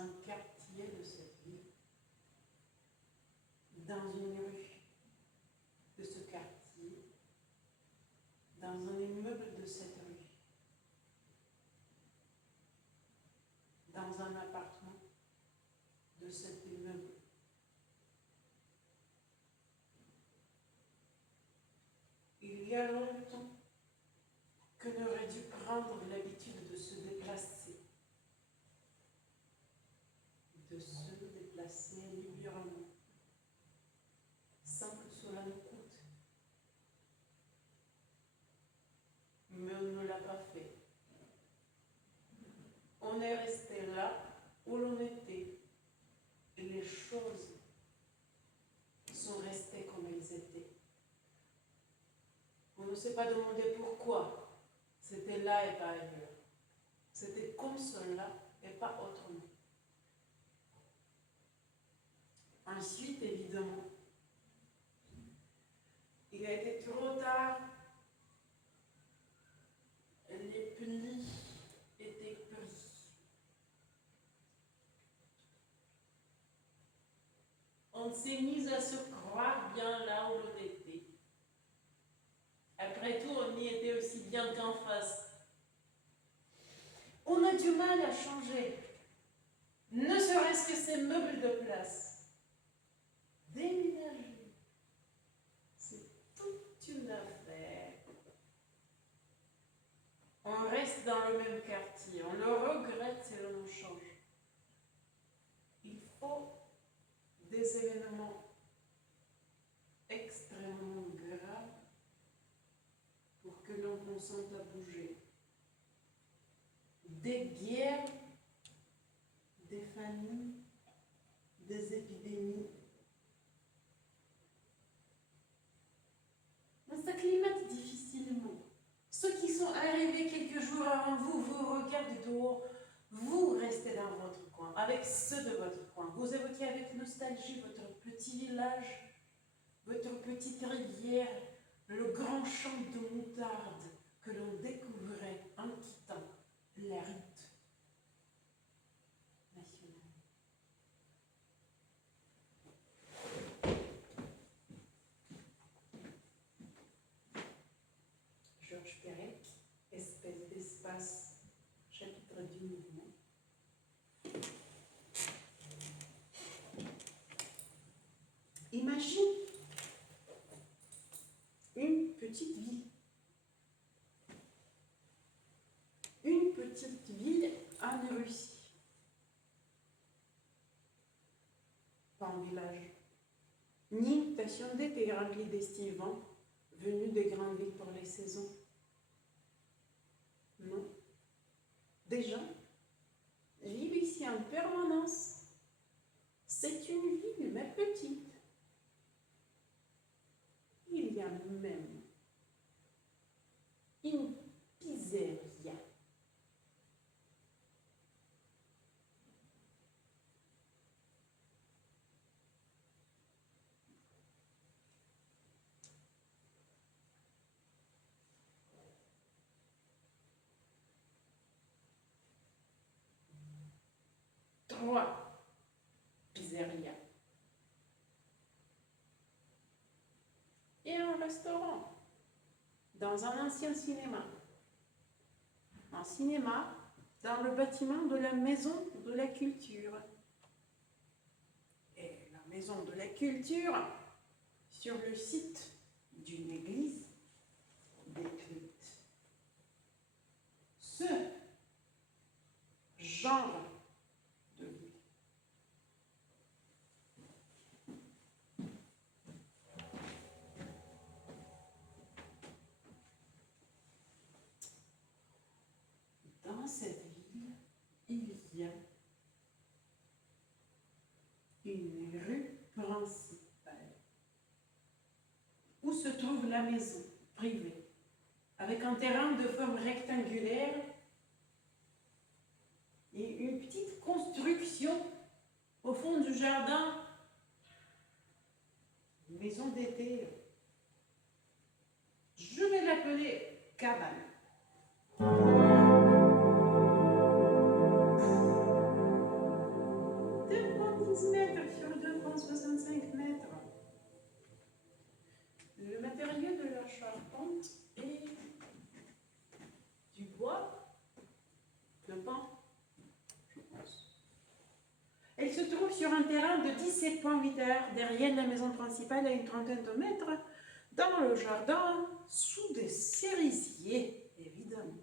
un quartier de cette ville, dans une rue de ce quartier, dans un immeuble de cette rue, dans un appartement de cet immeuble. Il y a longtemps que n'aurait dû prendre l'habitude de se déplacer librement, sans que cela nous coûte. Mais on ne l'a pas fait. On est resté là où l'on était et les choses sont restées comme elles étaient. On ne s'est pas demandé pourquoi c'était là et pas ailleurs. C'était comme cela et pas autrement. Ensuite, évidemment, il a été trop tard. Les plis étaient pris. On s'est mis à se croire bien là où l'on était. Après tout, on y était aussi bien qu'en face. On a du mal à changer, ne serait-ce que ces meubles de place. Déménager, c'est toute une affaire. On reste dans le même quartier, on le regrette si l'on change. Il faut des événements extrêmement graves pour que l'on consente à bouger. Des guerres, des famines, des épidémies. On s'acclimate difficilement. Ceux qui sont arrivés quelques jours avant vous, vous regardent dehors, vous restez dans votre coin, avec ceux de votre coin. Vous évoquez avec nostalgie votre petit village, votre petite rivière, le grand champ de moutarde que l'on découvrait en quittant la route nationale. Georges Perec, Espèce d'espace, chapitre du mouvement. Imagine une petite ville. Une petite ville en Russie. Pas un village. Ni une station d'été remplie d'estivants venus des grandes villes pour les saisons. Non. Des gens vivent ici en permanence. C'est une ville, mais petite. Il y a même une pizzeria. Trois pizzerias. Et un restaurant dans un ancien cinéma. Un cinéma dans le bâtiment de la Maison de la Culture. Et la Maison de la Culture, sur le site d'une église détruite. Ce genre de vie. Dans cette ville, il y a une rue principale où se trouve la maison privée, avec un terrain de forme rectangulaire et une petite construction au fond du jardin. Une maison d'été. Je vais l'appeler cabane. Elle se trouve sur un terrain de 17,8 hectares derrière la maison principale à une trentaine de mètres, dans le jardin, sous des cerisiers, évidemment.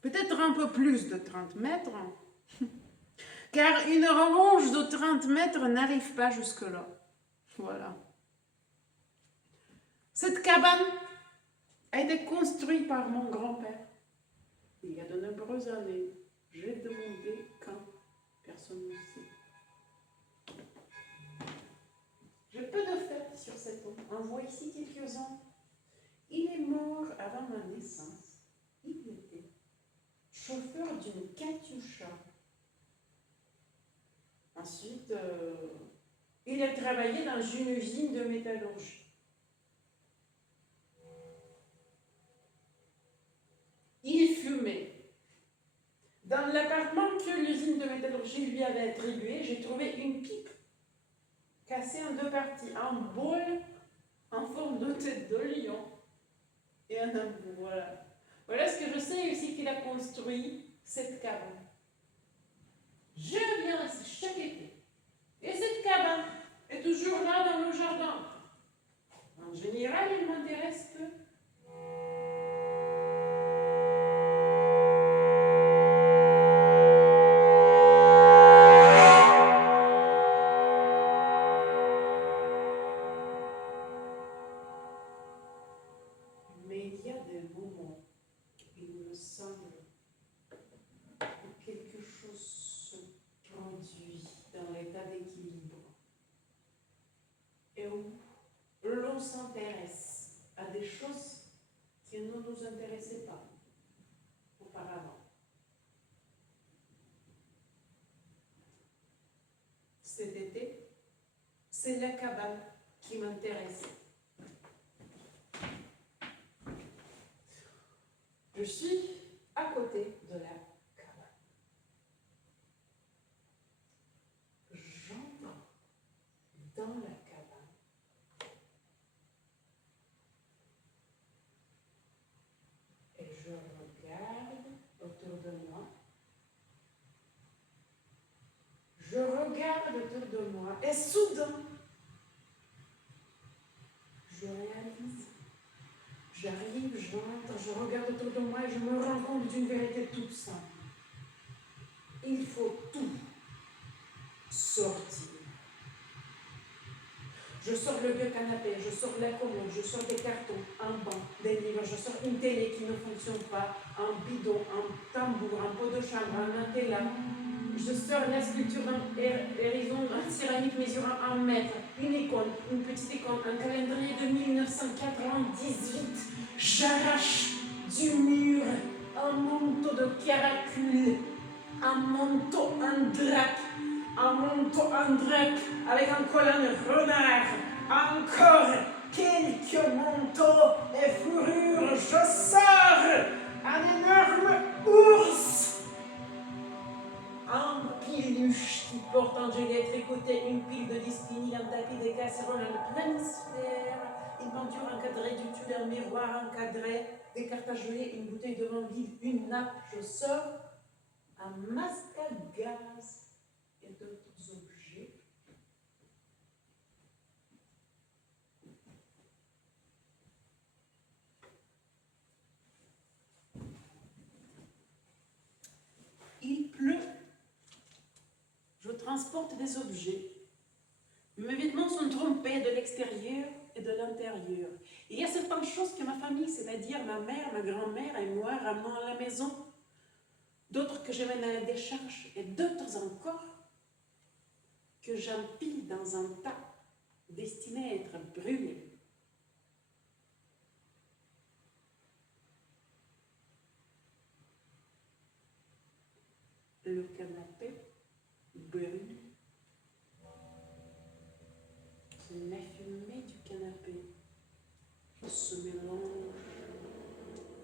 Peut-être un peu plus de 30 mètres, car une rallonge de 30 mètres n'arrive pas jusque-là. Voilà. Cette cabane a été construite par mon grand-père il y a de nombreuses années. J'ai demandé quand, personne ne sait. J'ai peu de faits sur cet homme. On voit ici quelques-uns. Il est mort avant ma naissance. Il était chauffeur d'une Katyusha. Ensuite, il a travaillé dans une usine de métallurgie. Il fumait. Dans l'appartement que l'usine de métallurgie lui avait attribué, j'ai trouvé une pipe cassée en deux parties. Un bol en forme de tête de lion et un embout. Voilà. Voilà ce que je sais aussi qu'il a construit cette cabane. Je viens ici chaque été. Et cette cabane est toujours là dans le jardin. En général, il m'intéresse peu. Mais il y a des moments où il me semble que quelque chose se produit dans l'état d'équilibre et où l'on s'intéresse à des choses qui ne nous intéressaient pas auparavant. Cet été, c'est la cabane qui m'intéresse. Je suis à côté de la cabane. J'entre dans la cabane. Et je regarde autour de moi. Je regarde autour de moi. Et soudain, je réalise. J'arrive, j'entre, je regarde autour de moi et je me rends compte d'une vérité toute simple. Il faut tout sortir. Je sors le vieux canapé, je sors la commode, je sors des cartons, un banc, des livres, je sors une télé qui ne fonctionne pas, un bidon, un tambour, un pot de chambre, un Nutella. Je sors la sculpture d'un hérison en céramique mesurant 1 mètre, une icône, une petite icône, un calendrier de 1998. J'arrache du mur un manteau de caracules, un manteau en drac, avec un collant de renard, encore quelques manteaux et fourrures. Je sors un énorme ours, un piluche qui porte un gilet tricoté, une pile de disques vinyles, un tapis, des casseroles, un planisphère, une peinture encadrée du tube, un miroir encadré, des cartes à jouer, une bouteille de vin vide, une nappe. Je sors un masque à gaz et d'autres objets. Il pleut. Je transporte des objets. Mes vêtements sont trompés de l'extérieur et de l'intérieur. Il y a certaines choses que ma famille, c'est-à-dire ma mère, ma grand-mère et moi, ramenons à la maison. D'autres que je mène à la décharge et d'autres encore que j'empile dans un tas destiné à être brûlé. Le canapé brûle. La fumée du canapé se mélange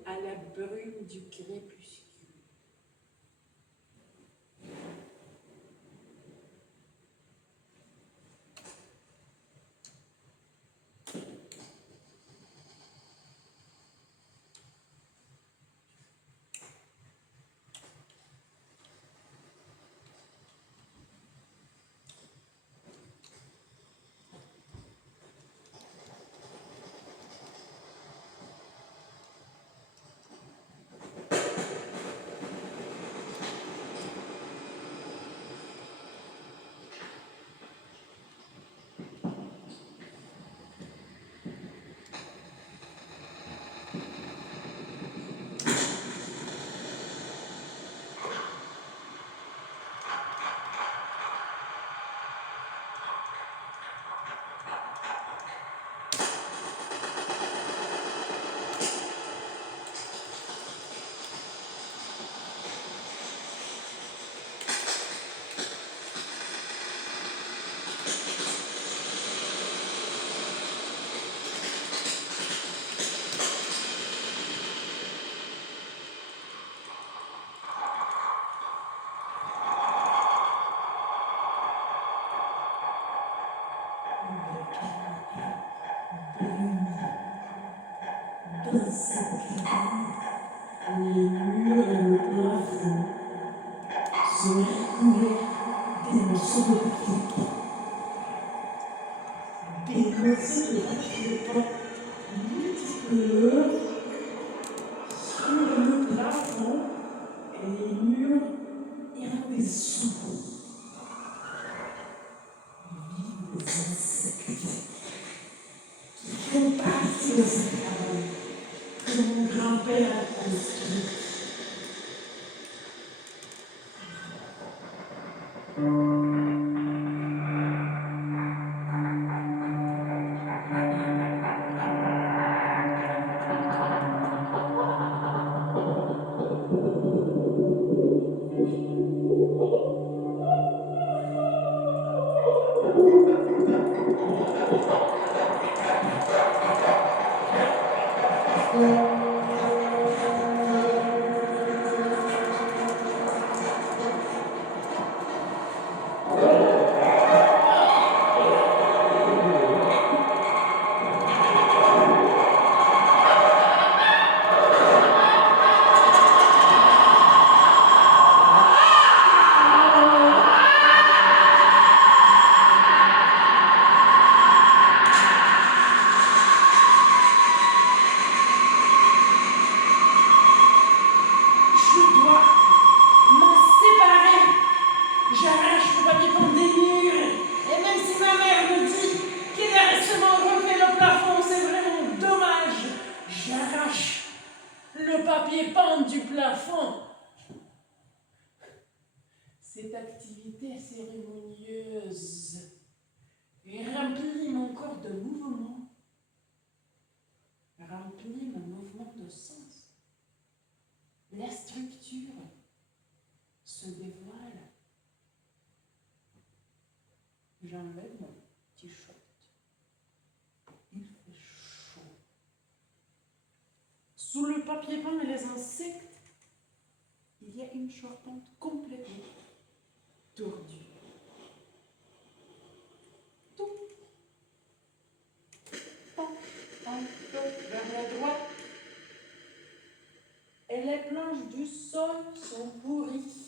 à la brume du crépuscule. Dans cette cabane, les murs et le plafond seraient couverts des morceaux de papier peint. Des morceaux de papier peint multicolores sur le plafond et les murs ayant des sous. Des insectes qui font partie de cette cabane que mon grand-père a construit. J'arrache le papier peint des murs, et même si ma mère me dit qu'il a récemment refait le plafond, c'est vraiment dommage. J'arrache le papier peint du plafond. Cette activité cérémonieuse remplit mon corps de mouvements, remplit mon mouvement de sens. La structure se dévoile. J'enlève mon t-shirt. Il fait chaud. Sous le papier peint et les insectes, il y a une charpente complètement tordue. Tout tend un peu vers la droite. Et les planches du sol sont pourries.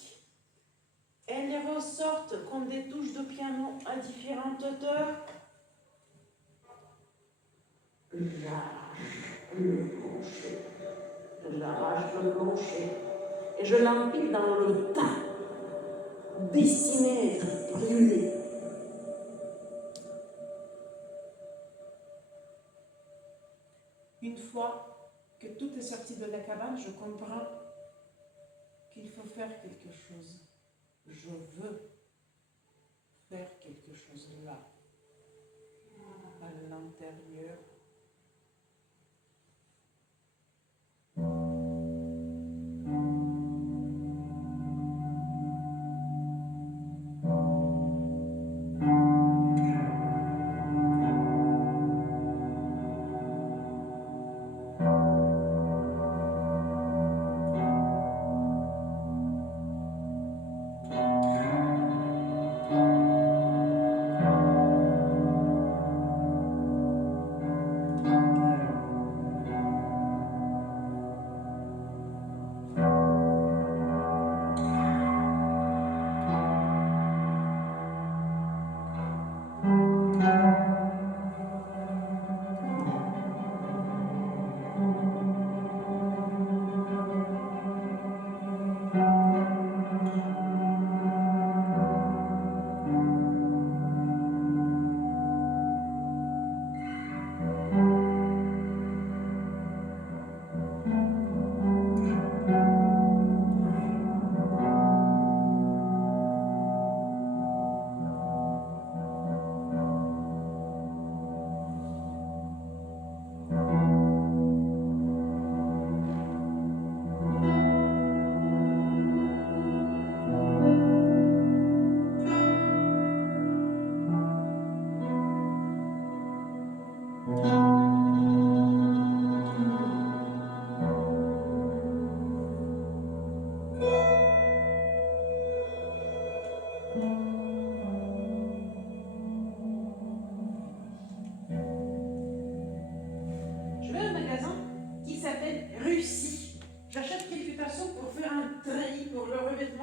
Elles ressortent comme des touches de piano à différentes hauteurs. J'arrache le plancher et je l'empile dans le tas destiné à être brûlé. Une fois que tout est sorti de la cabane, je comprends qu'il faut faire quelque chose. Je veux faire quelque chose là, à l'intérieur.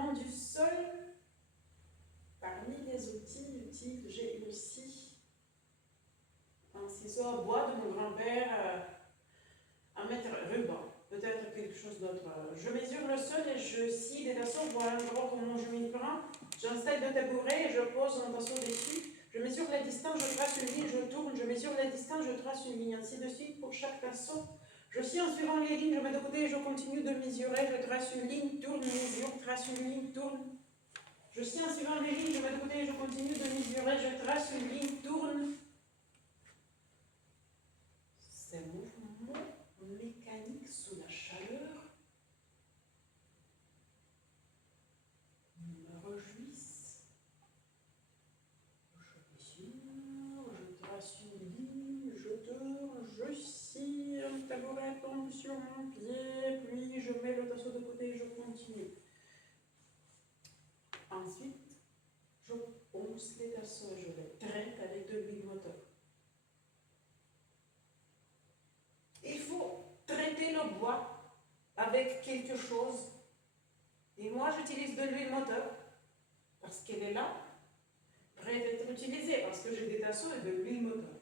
environ du sol. Parmi les outils utiles, j'ai aussi un ciseau à bois de mon grand-père, un mètre ruban, peut-être quelque chose d'autre. Je mesure le sol et je scie des tasseaux. Voilà en gros comment je m'y prends. J'installe deux tabourets et je pose mon tasseau dessus. Je mesure la distance, je trace une ligne, je tourne. Je mesure la distance, je trace une ligne. Ainsi de suite pour chaque tasseau. Je scie en suivant les lignes, je mets de côté et je continue de mesurer. Je trace une ligne, tourne, mesure, trace une ligne, tourne. Je scie en suivant les lignes, je mets de côté et je continue de mesurer. Je trace une ligne, tourne. Ces mouvements mécaniques sous la chaleur me réjouissent. Je mesure, je trace une ligne, je tourne, je scie, un tabouret tombe sur mon pied, puis je mets le tasseau de côté et je continue. Ensuite, je ponce les tasseaux et je les traite avec de l'huile moteur. Il faut traiter le bois avec quelque chose. Et moi, j'utilise de l'huile moteur parce qu'elle est là, prête à être utilisée, parce que j'ai des tasseaux et de l'huile moteur.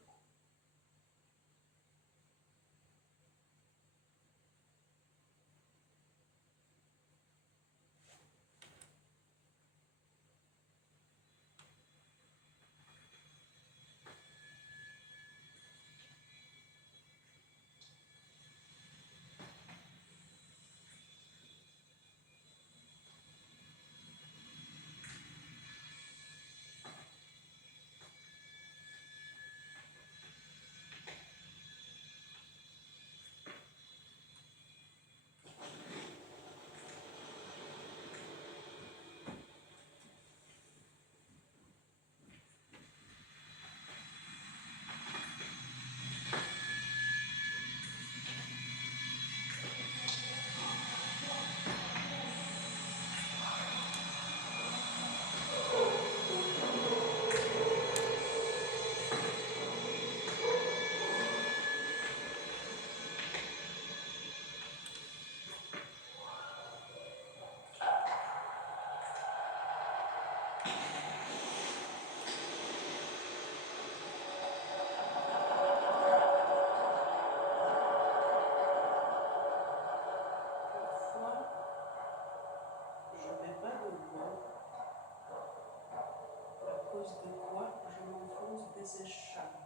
De quoi je m'enfonce des écharpes.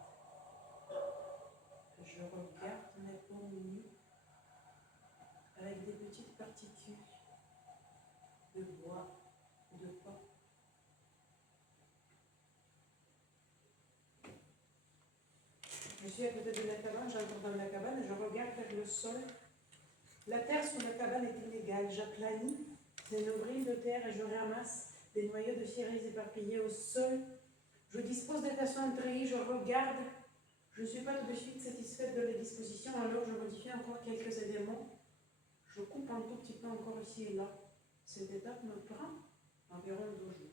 Je regarde mes paumes nues avec des petites particules de bois ou de pain. Je suis à côté de la cabane, j'entre dans la cabane et je regarde vers le sol. La terre sous la cabane est inégale. J'aplanis des nombrils de terre et je ramasse des noyaux de cerises éparpillés au sol. Je dispose des tassons en treillis, je regarde. Je ne suis pas tout de suite satisfaite de la disposition, alors je modifie encore quelques éléments. Je coupe un tout petit peu encore ici et là. Cette étape me prend environ 2 jours.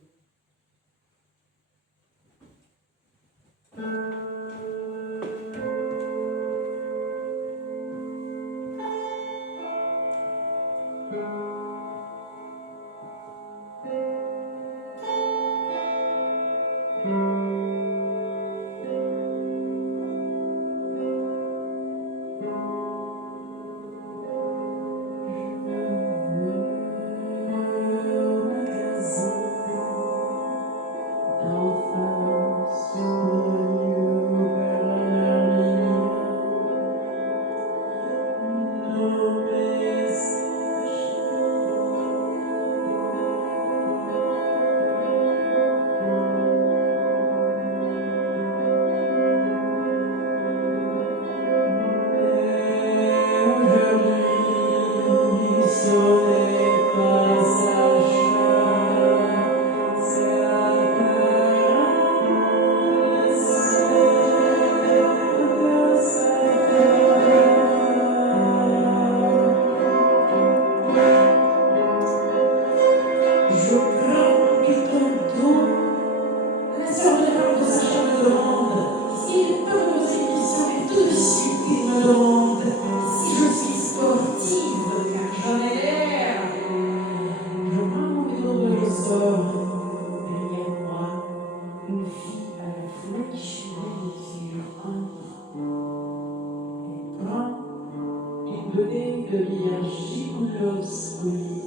donné de l'Iachikulovskoï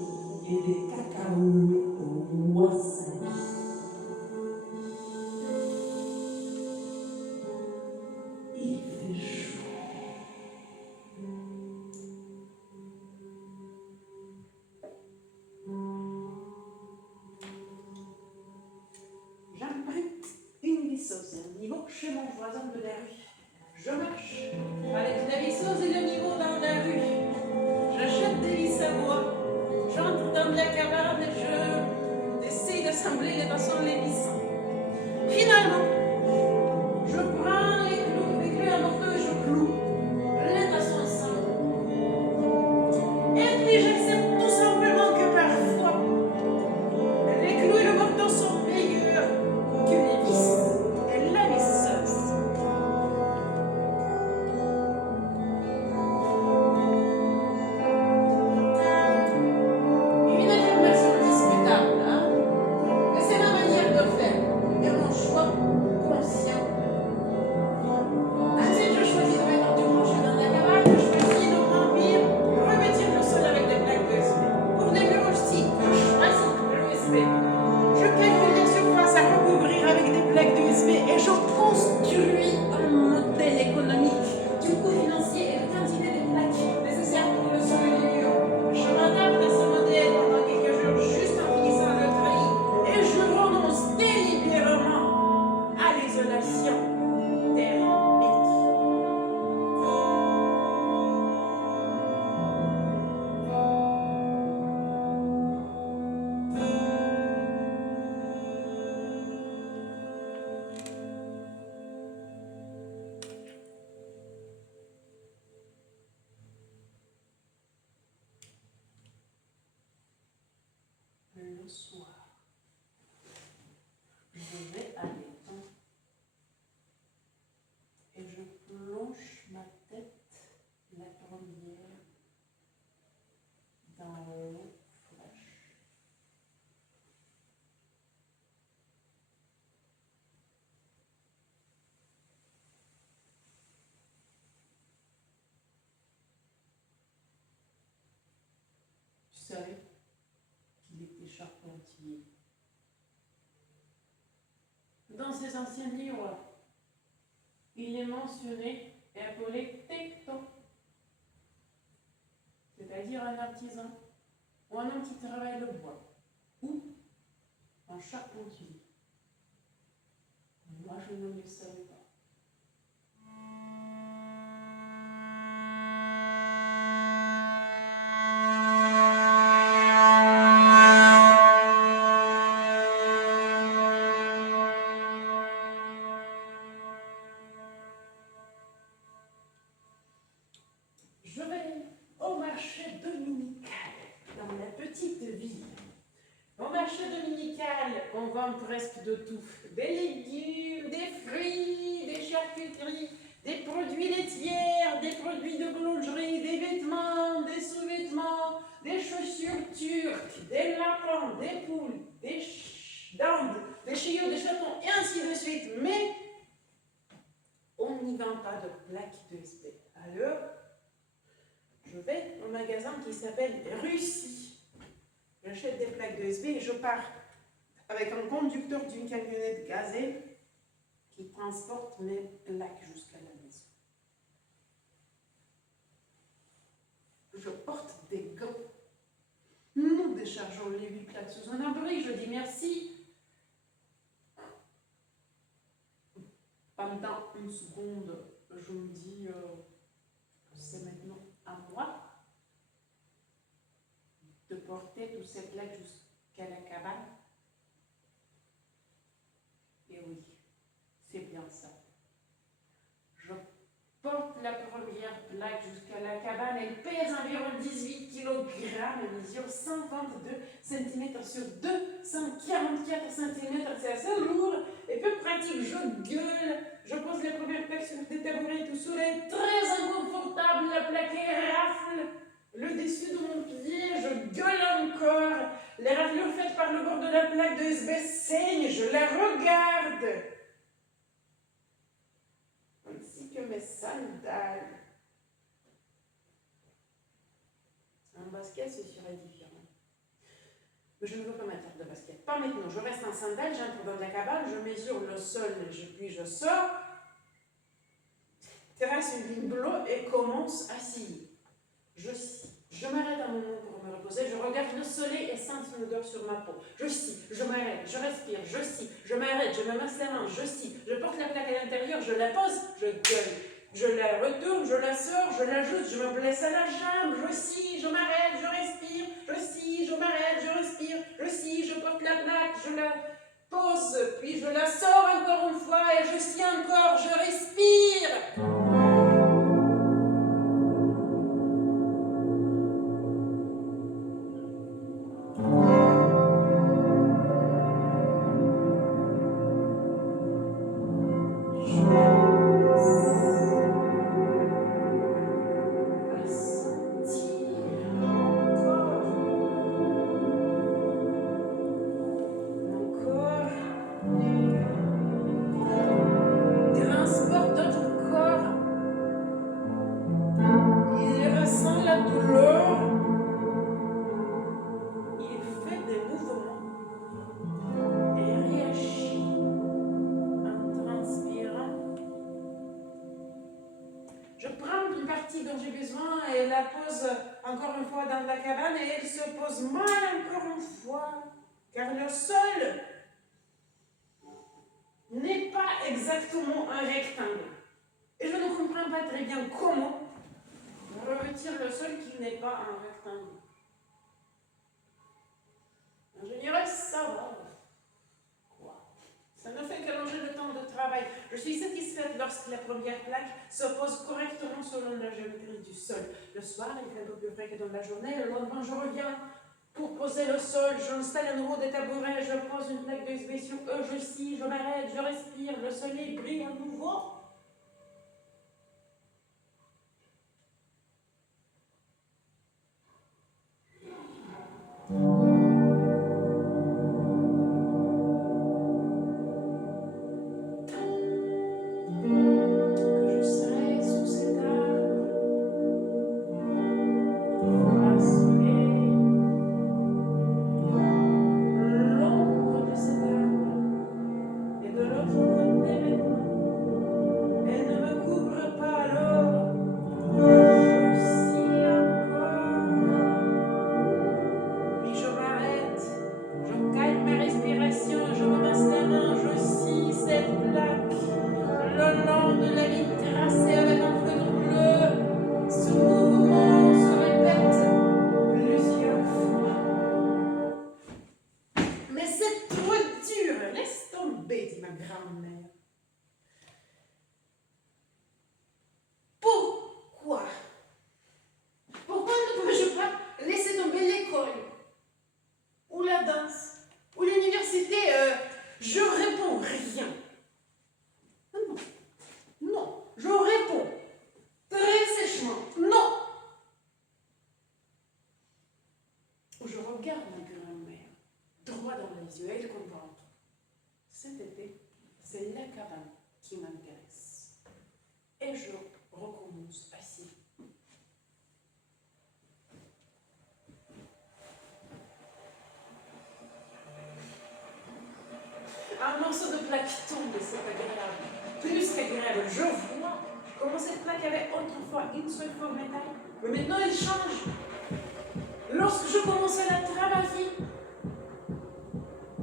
et des cacahuètes au wasabi. Il fait chaud. J'imprime une visseuse, un niveau chez mon voisin de la rue. Je marche avec la visseuse et le niveau dans la rue. J'achète des vis à bois. J'entre dans la cabane et j'essaie d'assembler les façons les vis. Finalement, je prends les clous à morceau et je cloue les façons ensemble. Et puis j'accepte tout simplement que parfois, les clous et le morceau sont meilleurs que les vis et la visseuse. Une affirmation discutable, hein? Mais c'est ma manière de faire et mon choix conscient. Ensuite, je choisis de mettre du plancher dans la cabane, je choisis de remplir, revêtir le sol avec des plaques USB. Pour les murs aussi, je choisis l'USB. Je calcule la surface à recouvrir avec des plaques d'USB et je construis un modèle économique du coût financier et de quantité des plaques nécessaires pour le sol et les murs. Je m'adapte à ce modèle pendant quelques jours juste en finissant le treillis et je renonce délibérément à l'isolation thermique. Le soir, je vais à l'étang et je plonge ma tête la première dans l'eau fraîche. Tu savais qu'il était charpentier. Dans ses anciens livres, il est mentionné et appelé tecton, c'est-à-dire un artisan ou un homme qui travaille le bois, ou un charpentier. Moi, je ne le savais pas. Je vais au marché dominical dans la petite ville. Au marché dominical, on vend presque de tout. Des légumes, des fruits, des charcuteries, des produits laitiers, des produits de boulangerie, des vêtements, des sous-vêtements, des chaussures turques, des lapins, des poules, des dindes, des chiots, des chatons, et ainsi de suite. Mais on n'y vend pas de plaques d'USB. Alors, je vais au magasin qui s'appelle Russie. J'achète des plaques d'USB et je pars avec un conducteur d'une camionnette gazée qui transporte mes plaques jusqu'à la maison. Je porte des gants. Nous déchargeons les 8 plaques sous un abri. Je dis merci. Pendant une seconde, je me dis c'est maintenant à moi de porter toutes ces plaques jusqu'à la cabane. Et oui, c'est bien ça. Je porte la première plaque jusqu'à la cabane. Elle pèse environ 18 kg. Elle mesure 122 cm sur 244 cm. C'est assez lourd et peu pratique. Je gueule. Je pose la première plaque sur des tabourets tout soleil. Très inconfortable. La plaque rafle le dessus de mon pied. Je gueule encore. Les raflures faites par le bord de la plaque de USB saignent. Je la regarde. Ainsi que mes sandales. basket, ce serait différent. Mais je ne veux pas mettre de basket. Pas maintenant. Je reste en sandales, j'entre dans la cabane, je mesure le sol, puis je sors, trace une ligne bleue et commence à scier. Je scie. Je m'arrête un moment pour me reposer, je regarde le soleil et sens une odeur sur ma peau. Je scie, je m'arrête, je respire, je scie, je m'arrête, je me masse la main, je scie, je porte la plaque à l'intérieur, je la pose, je gueule. Je la retourne, je la sors, je l'ajoute, je me blesse à la jambe, je scie, je m'arrête, je respire, je scie, je m'arrête, je respire, je scie, je porte la plaque, je la pose, puis je la sors encore une fois et je scie encore, je respire. Dont j'ai besoin et la pose encore une fois dans la cabane et elle se pose mal encore une fois car le sol n'est pas exactement un rectangle et je ne comprends pas très bien comment on retire le sol qui n'est pas un rectangle. Ingénieure, ça va. Ça ne fait qu'allonger le temps de travail. Je suis satisfaite lorsque la première plaque se pose correctement selon la géométrie du sol. Le soir, il fait un peu plus frais que dans la journée. Le lendemain, je reviens pour poser le sol. J'installe à nouveau des tabourets. Je pose une plaque d'USB sur eux. Je scie, je m'arrête, je respire. Le soleil brille à nouveau. Cet été, c'est la cabane qui m'intéresse. Et je recommence assis. Un morceau de plaque tombe, c'est agréable. Plus qu'agréable, je vois comment cette plaque avait autrefois une seule forme métal. Mais maintenant, elle change. Lorsque je commence à la travailler,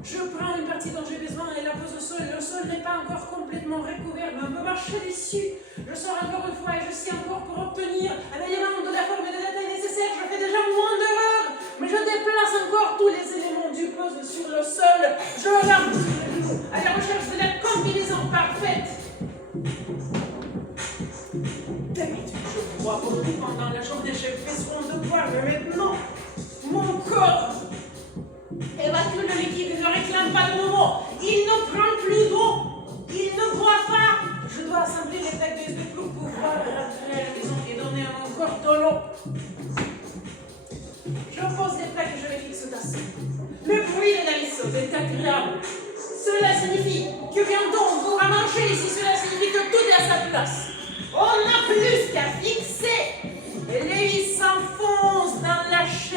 je prends une partie dont j'ai besoin et la pose au sol. Le sol n'est pas encore complètement recouvert, mais on peut marcher dessus. Je sors encore une fois et je scie encore pour obtenir un élément de la forme et de la taille nécessaire. Je fais déjà moins d'erreurs, mais je déplace encore tous les éléments du puzzle sur le sol. Je rampe à la recherche de la combinaison parfaite. D'habitude, je bois beaucoup pendant la journée. J'ai besoin de boire, mais maintenant, mon corps évacue le liquide, il ne réclame pas de nouveau. Il ne prend plus d'eau. Il ne boit pas. Je dois assembler les plaques d'USB pour pouvoir rentrer à la maison et donner à mon corps de l'eau. Je pose les plaques et je les fixe au tasseau. Le bruit de la lisseuse est agréable. Cela signifie que bientôt on pourra manger ici. Cela signifie que tout est à sa place. On n'a plus qu'à fixer. Et les vis s'enfoncent dans la chair.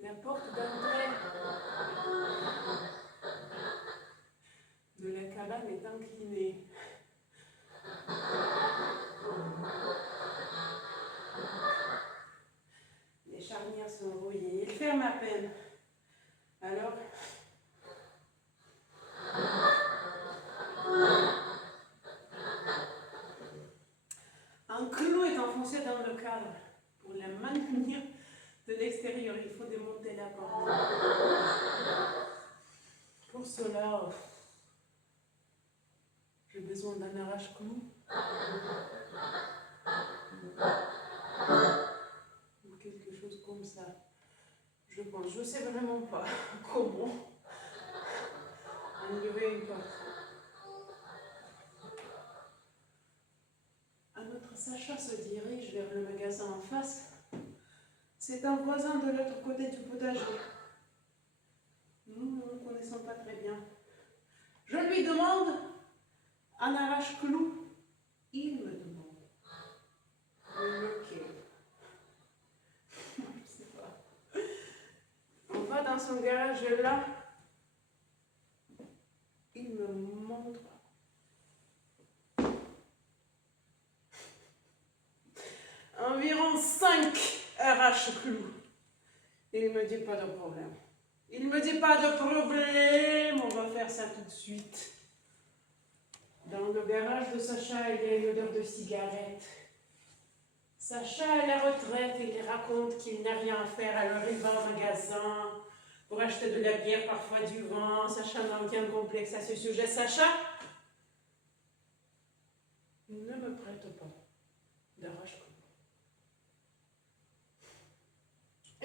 La porte d'entrée de la cabane est inclinée. Les charnières sont rouillées. Il ferme à peine. Alors, un clou est enfoncé dans le cadre. Pour la maintenir de l'extérieur, il faut démonter la porte. Pour cela, j'ai besoin d'un arrache-clou. Ou quelque chose comme ça. Je pense. Je ne sais vraiment pas comment enlever une porte. Notre Sacha se dirige vers le magasin en face. C'est un voisin de l'autre côté du potager. Nous ne nous connaissons pas très bien. Je lui demande un arrache-clou. Il me demande lequel. Je ne sais pas. On va dans son garage là. Il me montre environ 5 arrache-clous. Il me dit pas de problème. Il me dit pas de problème, on va faire ça tout de suite. Dans le garage de Sacha, il y a une odeur de cigarette. Sacha à la retraite, il raconte qu'il n'a rien à faire, alors il va au magasin pour acheter de la bière, parfois du vin. Sacha n'a aucun complexe à ce sujet. Sacha ne me prête pas d'arrache-clous.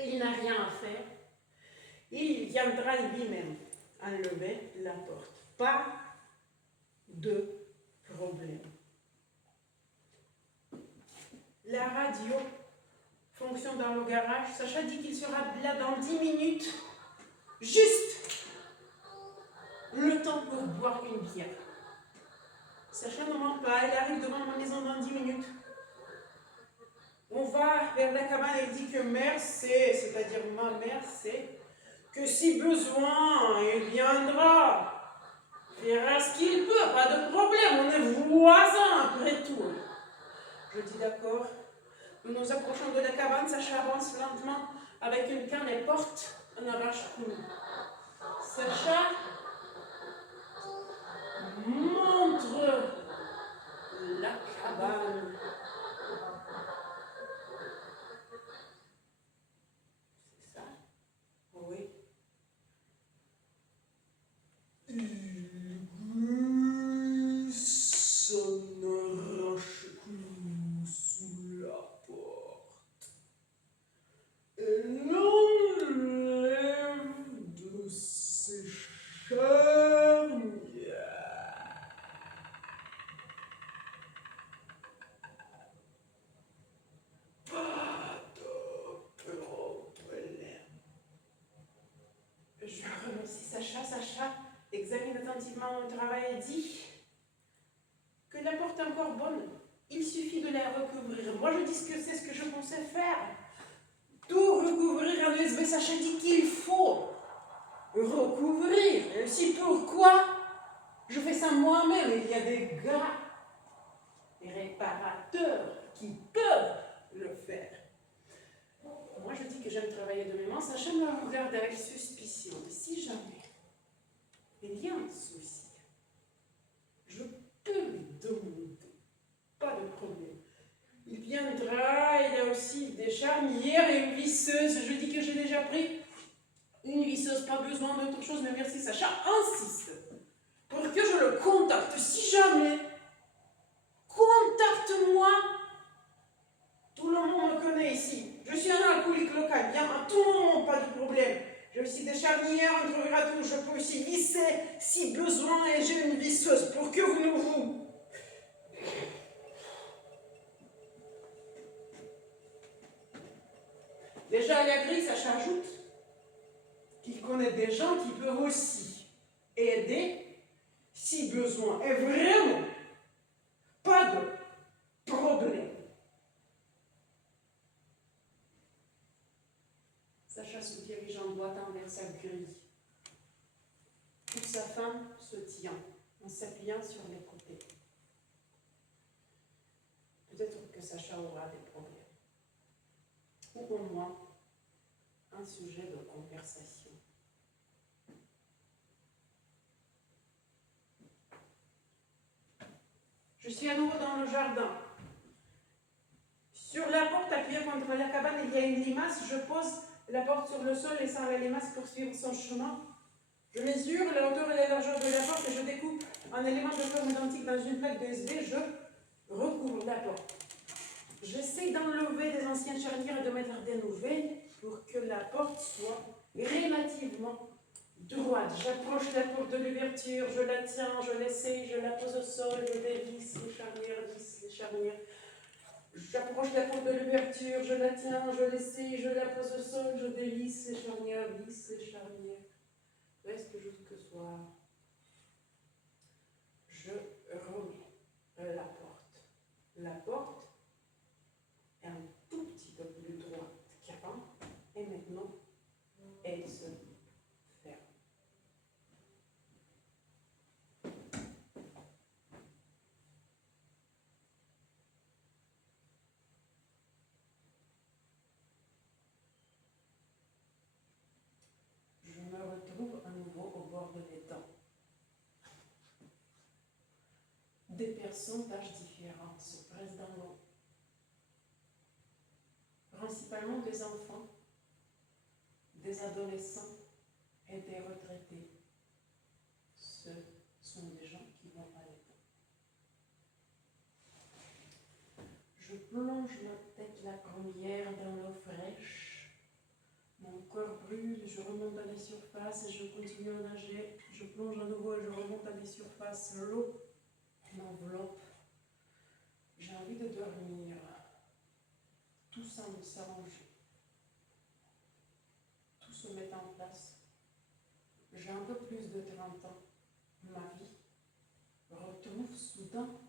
Il n'a rien à faire. Il viendra lui-même enlever la porte. Pas de problème. La radio fonctionne dans le garage. Sacha dit qu'il sera là dans 10 minutes. Juste le temps pour boire une bière. Sacha ne ment pas. Elle arrive devant ma maison dans 10 minutes. On va vers la cabane, elle dit que mère sait, c'est-à-dire ma mère sait, que si besoin, il viendra. Fera ce qu'il peut, pas de problème, on est voisins après tout. Je dis d'accord. Nous nous approchons de la cabane, Sacha avance lentement avec une canne et porte un arrache-clou. Sacha montre la cabane. Oui. Il glisse un arrache-clou sous la porte et l'enlève de ses charnières. Pas de problème. Je remercie Sacha. Sacha examine attentivement mon travail et dit que la porte est encore bonne. Il suffit de la recouvrir. Moi, je dis que c'est ce que je pensais faire. Tout recouvrir en USB. Sacha dit qu'il faut recouvrir. Et aussi, pourquoi je fais ça moi-même? Il y a des gars, des réparateurs qui peuvent le faire. Moi, je dis que j'aime travailler de mes mains. Sacha me regarde avec suspicion. Et si jamais il y a un souci, je peux lui demander. Pas de problème. Il viendra, il y a aussi des charnières et une visseuse. Je dis que j'ai déjà pris une visseuse, pas besoin d'autre chose, mais merci. Sacha insiste pour que je le contacte. Si jamais, contacte-moi. Tout le monde me connaît ici. Je suis un alcoolique local. Bien, à tout moment, pas de problème. J'ai aussi des charnières, on trouvera tout. Je peux aussi visser si besoin et j'ai une visseuse pour que vous ne vous... Déjà, il y a gris, Sacha ajoute qu'il connaît connais des gens qui peuvent aussi aider si besoin est vraiment. Pas de problème. Sacha se dirige en boitant vers sa grille. Toute sa femme se tient, en s'appuyant sur les côtés. Peut-être que Sacha aura des problèmes. Ou au moins, un sujet de conversation. Je suis à nouveau dans le jardin. Sur la porte appuyée contre la cabane, il y a une limace. Je pose la porte sur le sol, laissant la limace poursuivre son chemin. Je mesure la hauteur et la largeur de la porte et je découpe un élément de forme identique dans une plaque de SV. Je recouvre la porte. J'essaie d'enlever des anciennes charnières et de mettre des nouvelles pour que la porte soit relativement droite. J'approche la porte de l'ouverture, je la tiens, je l'essaye, je la pose au sol, je dévisse les charnières, visse les charnières. J'approche la porte de l'ouverture, je la tiens, je l'essaye, je la pose au sol, je dévisse les charnières, visse les charnières. Reste jusque soir. Je remets la porte. La porte est un tout petit peu plus droite qu'avant et maintenant elle se ferme. Je me retrouve à nouveau au bord de l'étang. Des personnes d'âge différents se pressent dans l'eau. Principalement des enfants, des adolescents et des retraités. Ce sont des gens qui vont à l'étang. Je plonge ma tête la première dans l'eau fraîche. Mon corps brûle, je remonte à la surface et je continue à nager. Je plonge à nouveau et je remonte à la surface. L'eau m'enveloppe. J'ai envie de dormir. Tout semble s'arranger. Tout se met en place. J'ai un peu plus de 30 ans. Ma vie retrouve soudain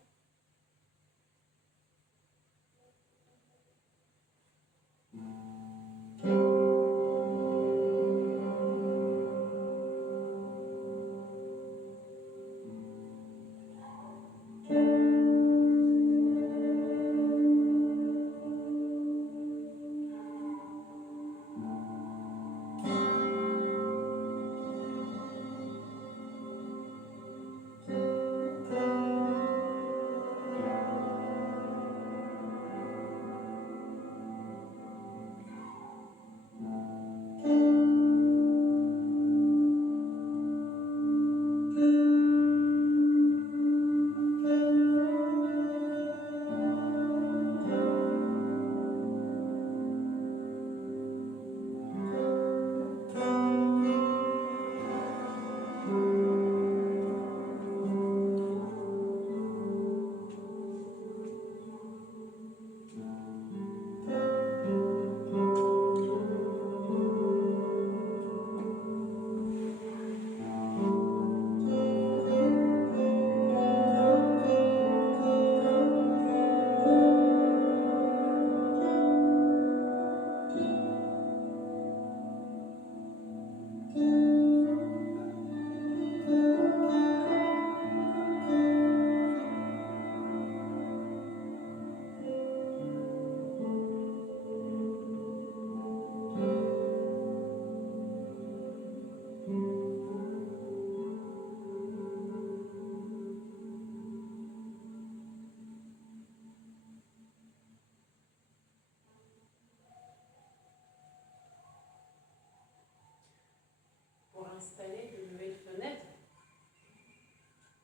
pour installer de nouvelles fenêtres.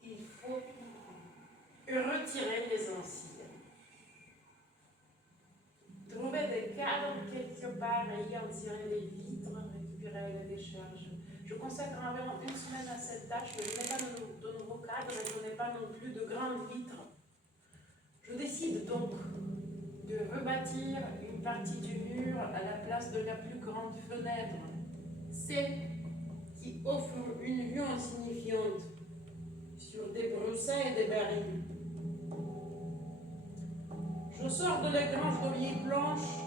Il faut retirer les anciennes. Trouver des cadres quelque part et y en tirer les vitres, récupérer les décharges. Je consacre environ une semaine à cette tâche, mais je n'ai pas de nouveaux cadres et je n'ai pas non plus de grandes vitres. Je décide donc de rebâtir une partie du mur à la place de la plus grande fenêtre. C'est qui offre une vue insignifiante sur des broussailles et des barils. Je sors de la grange de vieilles planches,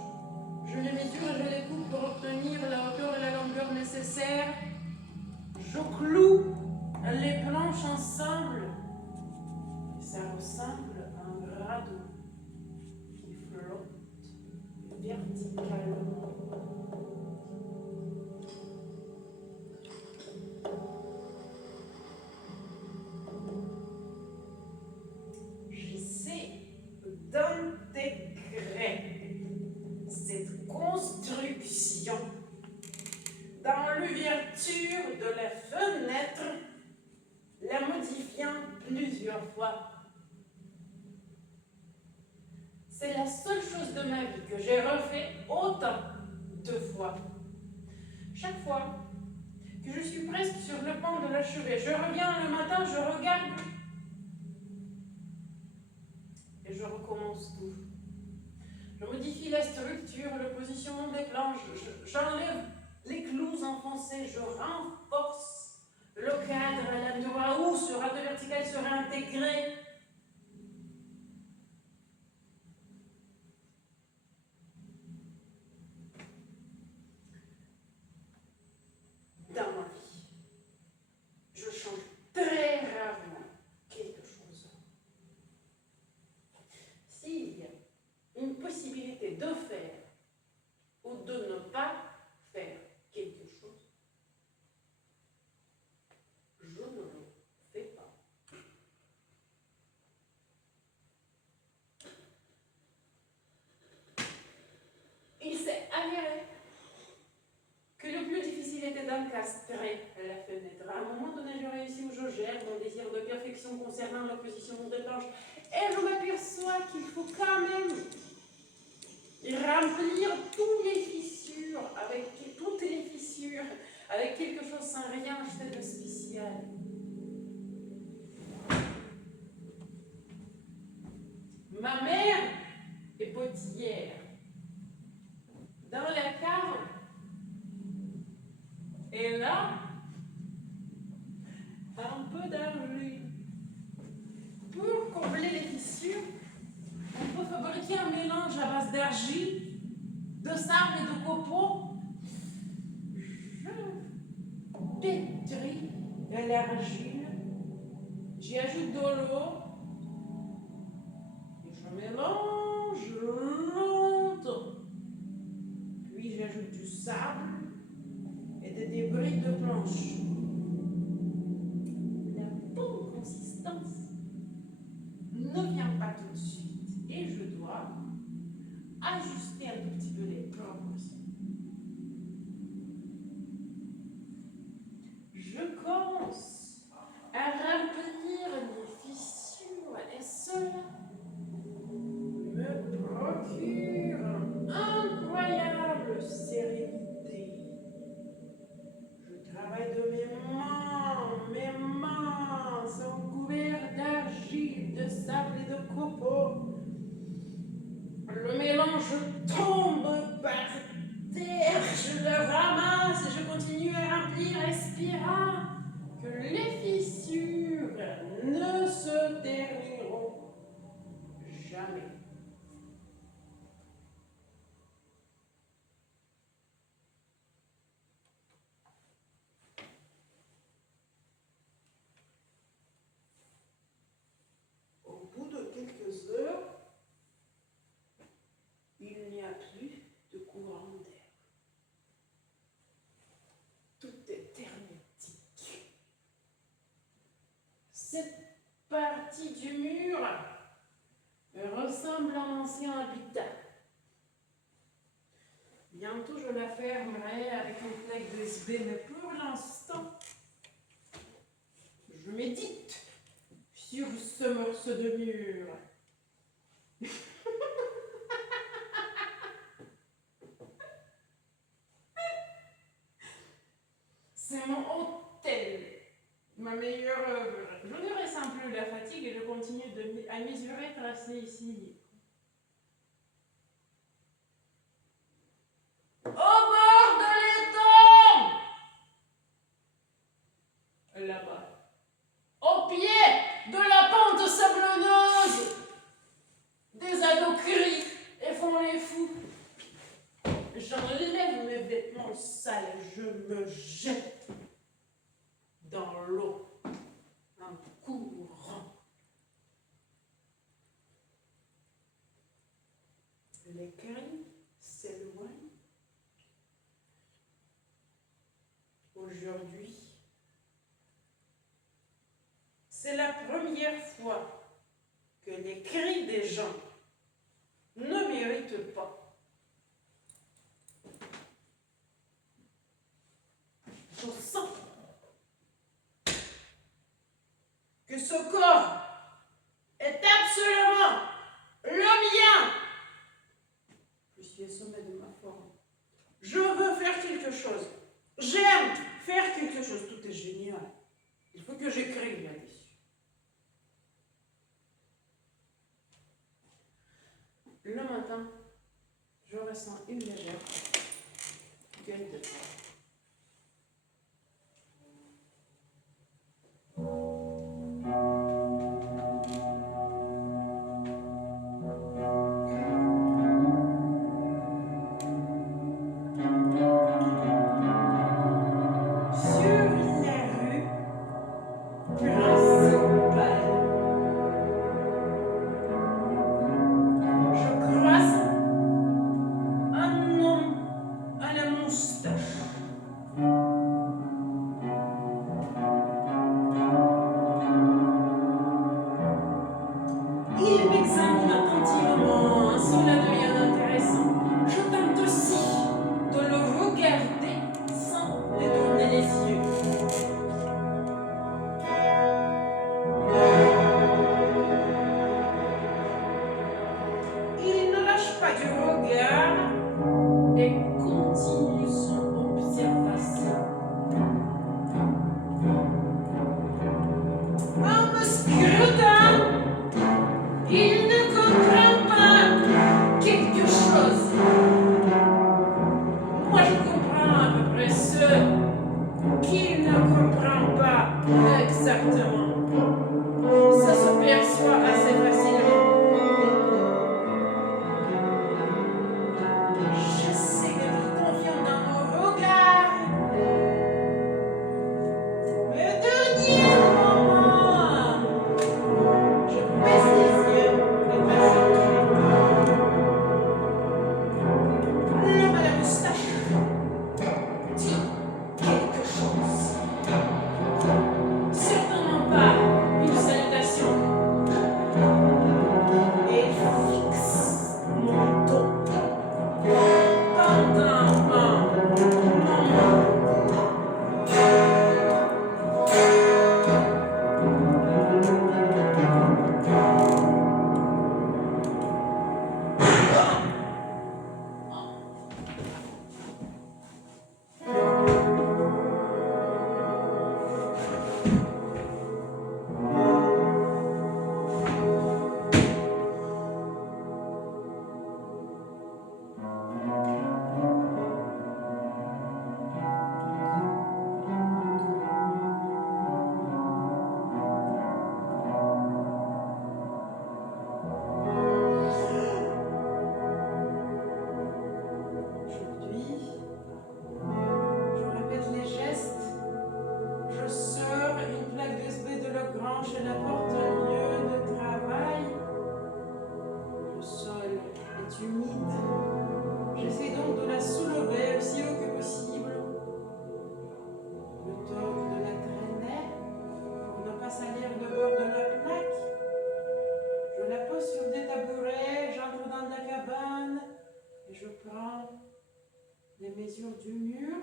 je les mesure et je les coupe pour obtenir la hauteur et la longueur nécessaires. Je cloue les planches ensemble et ça ressemble à un radeau qui flotte verticalement. J'essaie d'intégrer cette construction dans l'ouverture de la fenêtre, la modifiant plusieurs fois. C'est la seule chose de ma vie que j'ai refait autant de fois. Chaque fois que je suis presque sur le pan de l'achever, je reviens le matin, je regarde et je recommence tout. Je modifie la structure, le positionnement des planches, j'enlève les clous enfoncés, je renforce le cadre à l'endroit où ce radeau vertical sera intégré. Dans ma vie, je change très rarement quelque chose. S'il y a une possibilité de faire ou de ne pas faire quelque chose, je ne le fais pas. Il s'est avéré que le plus difficile était d'encastrer la fenêtre. À un moment donné, je réussis où je gère mon désir de perfection concernant la position des planches et je m'aperçois qu'il faut quand même remplir toutes les fissures avec quelque chose sans rien acheter de spécial. Ma mère est potière. Dans la cave, elle a un peu d'argile. Pour combler les fissures, on peut fabriquer un mélange à base d'argile, de sable et de copeaux. Je pétris l'argile, j'y ajoute de l'eau et je mélange longtemps. Puis j'ajoute du sable et des débris de planche. La bonne consistance ne vient pas tout de suite et je dois ajuster un tout petit peu les proportions. Je commence à remplir les fissures et cela me procure une incroyable sérénité. Je travaille de mes mains sont couvertes d'argile, de sable et de copeaux. Le mélange tombe par terre, je le ramasse et je continue à remplir, espérant que les fissures ne se termineront jamais. Au bout de quelques heures, il n'y a plus de courant d'air. Tout est hermétique. Cette partie du mur ressemble à un ancien habitat. Bientôt, je la fermerai avec une plaque de USB, mais pour l'instant, je médite sur ce morceau de mur. C'est mon hôtel, ma meilleure œuvre. Je ne ressens plus la fatigue et je continue à mesurer, tracer ici. Au bord de l'étang! là-bas, au pied de la pente sablonneuse. Des ados crient et font les fous. J'enlève mes vêtements sales, je me jette dans l'eau en courant. Les cris s'éloignent. Aujourd'hui, c'est la première fois que les cris des gens ne méritent pas. Je sens que ce corps est absolument le mien. Je suis au sommet de ma forme. Je veux faire quelque chose. J'aime faire quelque chose. Tout est génial. Il faut que j'écrive là-dessus. Le matin, je ressens une légère gueule de bois. Du mur.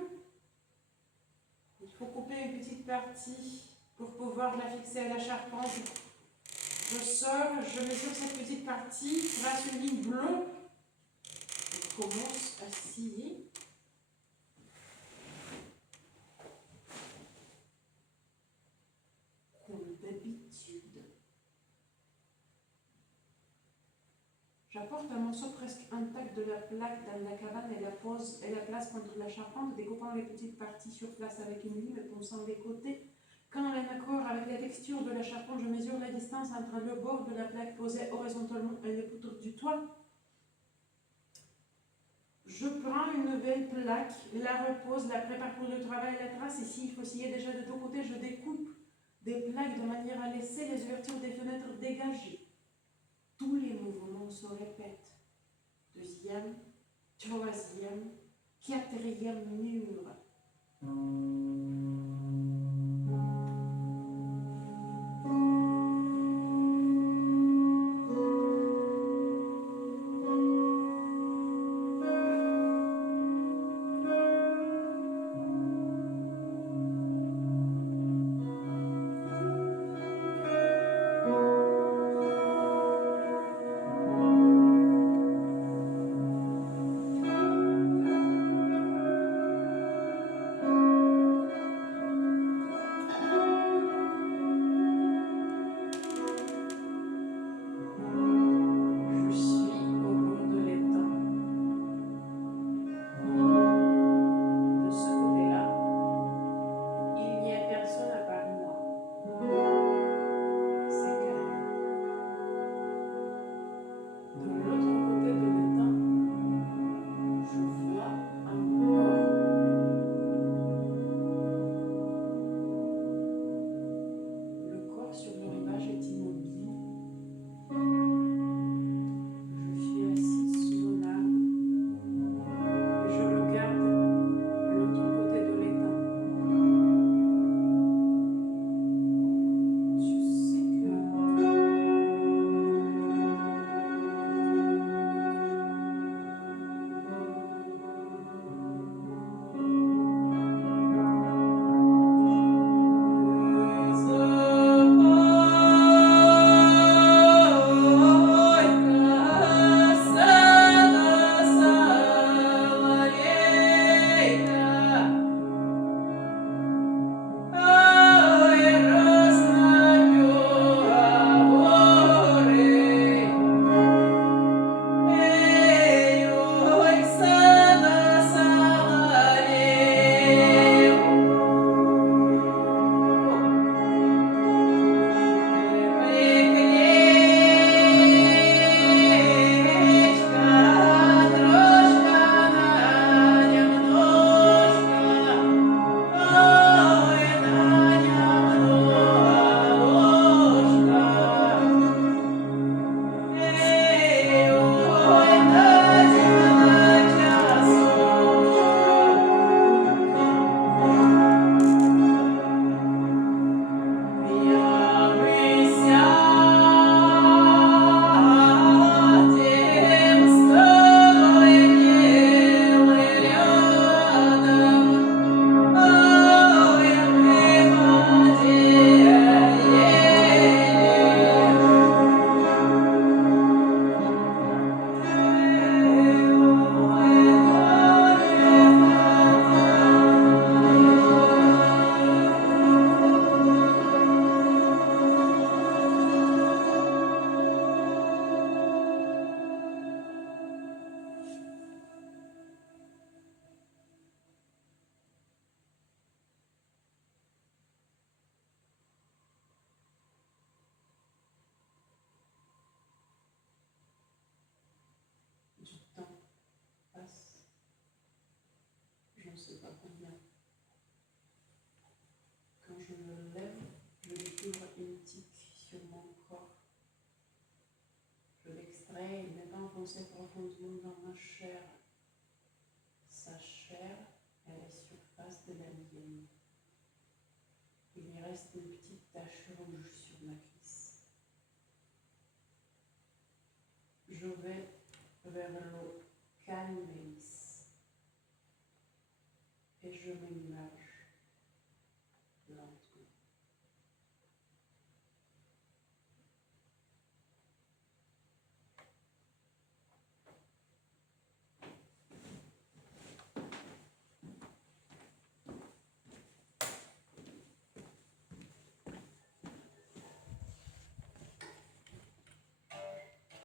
Il faut couper une petite partie pour pouvoir la fixer à la charpente. Je sors, je mesure cette petite partie, trace une ligne bleue et commence à scier. Comme d'habitude. J'apporte un morceau presque intact de la plaque dans la cabane et la pose et la place contre la charpente, découpant les petites parties sur place avec une ligne, ponçant les côtés Quand on est d'accord avec la texture de la charpente, je mesure la distance entre le bord de la plaque posée horizontalement et les poutres du toit. Je prends une nouvelle plaque, la repose, la prépare pour le travail, la trace. Et s'il faut scier déjà de deux côtés, je découpe des plaques de manière à laisser les ouvertures des fenêtres dégagées. Tous les mouvements se répètent. Deuxième, troisième, quatrième mur. Je ne sais pas combien. Quand je me lève, je découvre une tique sur mon corps. Je l'extrais et il va enfoncer profondément dans ma chair. Sa chair est la surface de la mienne. Il me reste une petite tache rouge sur ma cuisse. Je vais vers l'eau calme et lisse. Et je me meurs.